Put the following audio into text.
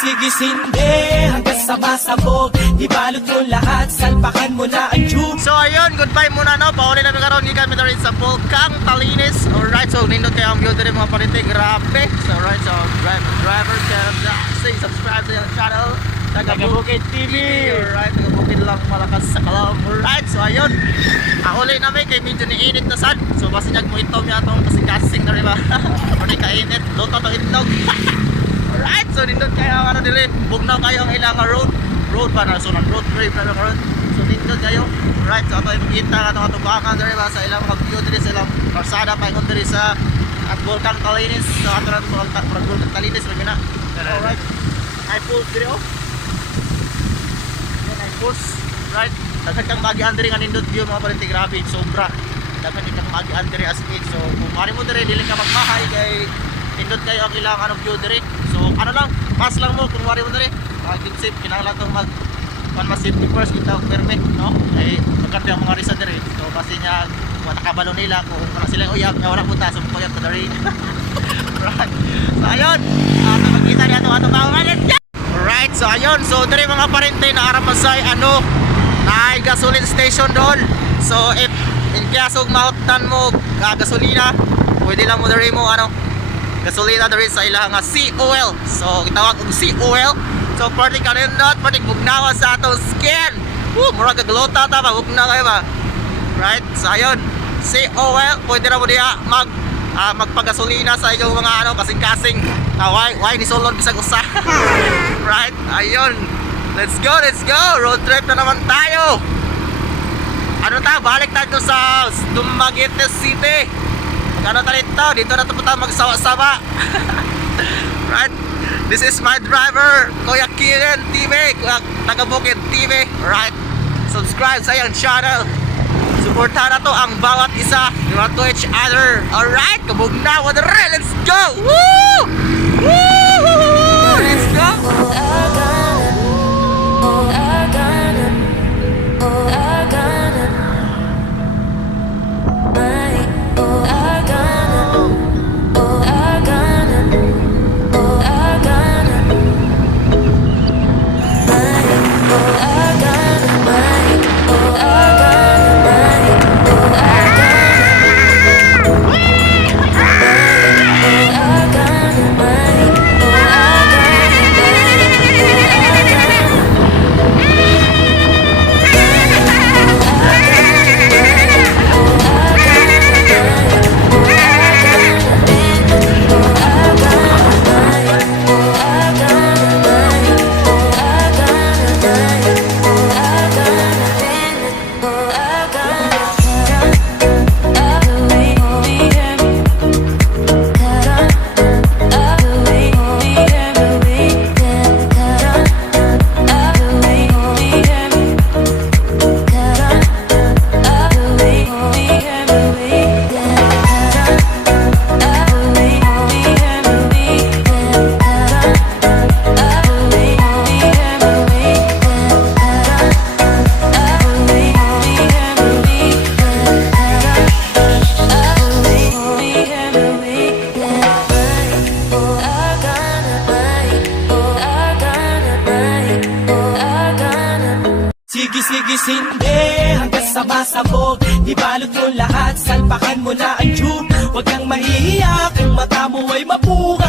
Sige hindi, hanggang sabasabog ibalot mo lahat, salpakan mo na ang tube. So ayun, goodbye muna no. Pauli namin karon gikan mi rin sa Volcang Talinis. Alright, so nindot kayo ang view diri mga parinti, grabe. So alright, so driver say subscribe sa yung channel Taga Bukid TV. Alright, Taga Bukid lang malakas sa kalam. Alright, so ayun, uli namin kay medyo niinit na sad. So basi nag mo itom niya itong kasing-kasing na rin ba. Pwede kainit, luto to itlog. Alright, so nindot kayo ano dili, bugnaw kayo ang ilang road ba na, so nang road trip na karon. So nindot kayo. Alright, so ato imita nga itong atubakan diri ba sa ilang mag-view diri sa ilang karsada pa ikon diri sa at Volcang Talinis. So ato na Volcang Talinis rin na. Alright, ay pulse diri oh. Yan ay pulse. Right, daghan kang magian diri nga nindot view mga parinti, grabe, sobra. Daghan kang magian diri as in. So kung mari mo diri dili ka magmahay kay nindot kayo ang ilang ano view diri. So ano lang, pass lang mo kung mari mo diri. Keep safe, kinahanglan tong mag safety first kita og permit, no? Ay magkanta ang mga risa diri. So basi niya matakabalo nila kung wala sila uyab, nga wala punta so kuyab ta diri. Right. So ayun, ato magkita niya atong kaunganan. Right, so ayun, so diri mga parente na aramasay ano, na gasoline station doon. So if in case og mautdan mo gasolina, pwede lang mo diri mo ano gasolina diri sa ilang COL. So gitawag og COL. So party ka rin not, party bugnawa sa atong skin. Murag kaglota ta ba, bugnaw kayo ba? Right, so ayun, COL, pwede na mo diya magpagasolina sa inyong mga ano, kasing-kasing. Why ni solon bisag usa. Right, ayun, let's go, road trip na naman tayo. Ano ta, balik tayo sa Dumaguete City. Ano tayo dito na tayo magsawa-sawa. Right, this is my driver, Kuya Kiren TV, Taga Bukid TV. Right, subscribe sa iyang channel. Supportahan na to ang bawat isa. We want to each other. Alright, kabugnaw na rin. Let's go! Woo! Woo! Let's go! Sige hindi, hanggang sabasabog ibalot mo lahat, salpakan mo na ang tube. Huwag kang mahihiya kung mata mo ay mabuka.